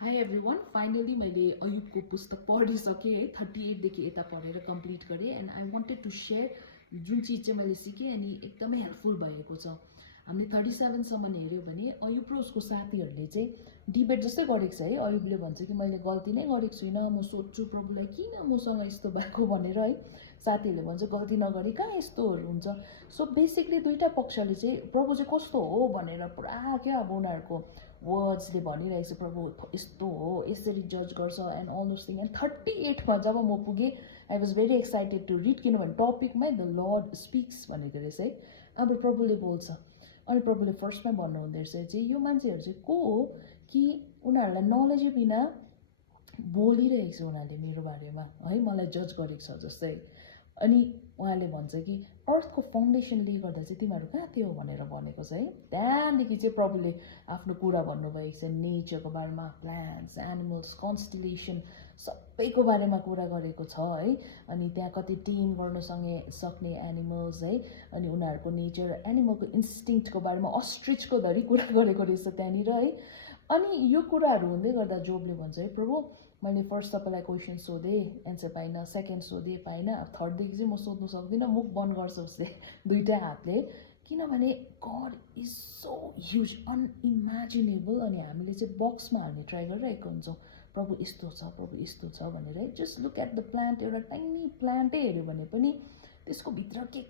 Hi everyone, finally मैले अयुबको पुस्तक पढिसकेँ है 38 देखि यता पढेर कम्प्लिट गरेँ and I wanted to share जुन चिज चाहिँ मैले सिकेँ अनि एकदमै हेल्पफुल भएको छ। हामीले 37 सम्म हेऱ्यो भने अयुब र उसको साथीहरूले चाहिँ डिबेट जस्तै गरेको छ है। अयुबले भन्छ कि मैले गल्ती नै गरेको छुइनँ, म सोध्छु प्रभुलाई किन मसँग यस्तो भएको भनेर है। साथीहरूले भन्छ गल्ती नगरी कहाँ यस्तोहरू हुन्छ। सो बेसिकली दुईटा पक्षले चाहिँ प्रभु चाहिँ कस्तो हो भनेर पुरा क्या अब उनीहरूको वर्ड्सले भनिरहेको छ प्रभु यस्तो हो, यसरी जज गर्छ and all those thing. And 38मा जब म पुगेँ I was very excited to read, किनभने टपिकमै द लर्ड स्पिक्स भनेको रहेछ है। अब प्रभुले बोल्छ अनि प्रभुले फर्स्टमै भन्नुहुँदो रहेछ चाहिँ यो मान्छेहरू चाहिँ को हो कि उनीहरूलाई नलेजै बिना बोलिरहेको छ उनीहरूले मेरो बारेमा है, मलाई जज गरेको छ जस्तै। अनि उहाँले भन्छ कि अर्थको फाउन्डेसनले गर्दा चाहिँ तिमीहरू कहाँ थियो भनेर भनेको छ है। त्यहाँदेखि चाहिँ प्रभुले आफ्नो कुरा भन्नुभएको छ, नेचरको बारेमा, प्लान्ट्स, एनिमल्स, कन्स्टिलेसन सबैको बारेमा कुरा गरेको छ है। अनि त्यहाँ कति टिम गर्न सक्ने एनिमल्स है, अनि उनीहरूको नेचर, एनिमलको इन्स्टिङ्क्टको बारेमा, अस्ट्रिचको धरि कुरा गरेको रहेछ त्यहाँनिर है। अनि यो कुराहरू हुँदै गर्दा जोबले भन्छ है प्रभु मैले फर्स्ट तपाईँलाई क्वेसन सोधेँ, एन्सर पाइनँ, सेकेन्ड सोधेँ पाइनँ, अब थर्डदेखि चाहिँ म सोध्नु सक्दिनँ, मुख बन्द गर्छ उसले दुईवटा हातले, किनभने God is so huge, unimaginable. अनि हामीले चाहिँ बक्समा हाल्ने ट्राई गरिरहेको हुन्छौँ, प्रभु यस्तो छ, प्रभु यस्तो छ भनेर है। Just look at the plant, एउटा टाइनी प्लान्टै हेऱ्यो भने पनि त्यसको भित्र के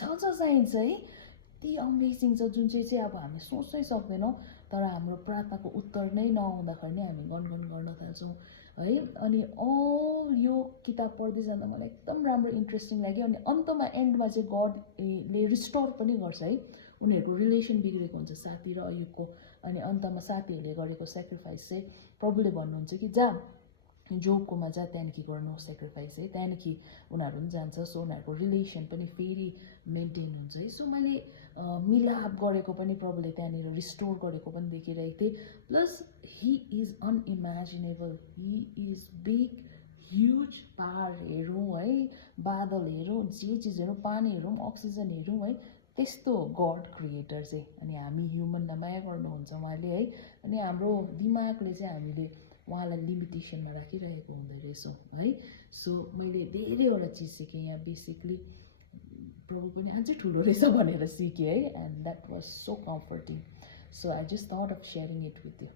छ साइन्स है, यति अमेजिङ छ जुन चाहिँ अब हामी सोच्नै सक्दैनौँ। तर हाम्रो प्रार्थनाको उत्तर नै नआउँदाखेरि नै हामी गनगन गर्न थाल्छौँ है। अनि यो किताब पढ्दै जाँदा मलाई एकदम राम्रो इन्ट्रेस्टिङ लाग्यो। अनि अन्तमा एन्डमा चाहिँ गडले रिस्टोर पनि गर्छ है। उनीहरूको रिलेसन बिग्रेको हुन्छ साथी र अयुबको, अनि अन्तमा साथीहरूले गरेको सेक्रिफाइस चाहिँ प्रभुले भन्नुहुन्छ कि जा जोबकोमा जा, त्यहाँदेखि गर्नु सेक्रिफाइस है। त्यहाँदेखि उनीहरू पनि जान्छ, सो उनीहरूको रिलेसन पनि फेरि मेन्टेन हुन्छ है। सो मैले मिलाप गरेको पनि प्रभुले त्यहाँनिर रिस्टोर गरेको पनि देखिरहेको थिएँ। Plus he is unimaginable, he is big, huge. पहाड हेरौँ है, बादल हेरौँ, जे चिज हेरौँ, पानी हेरौँ, अक्सिजन हेरौँ है, त्यस्तो गड क्रिएटर चाहिँ। अनि हामी ह्युमनलाई माया गर्नुहुन्छ उहाँले है। अनि हाम्रो दिमागले चाहिँ हामीले उहाँलाई लिमिटेसनमा राखिरहेको हुँदो रहेछौँ है। सो मैले धेरैवटा चिज सिकेँ यहाँ। बेसिकली प्रभु पनि अझै ठुलो रहेछ भनेर सिकेँ है, and that was so comforting. So I just thought of sharing it with you.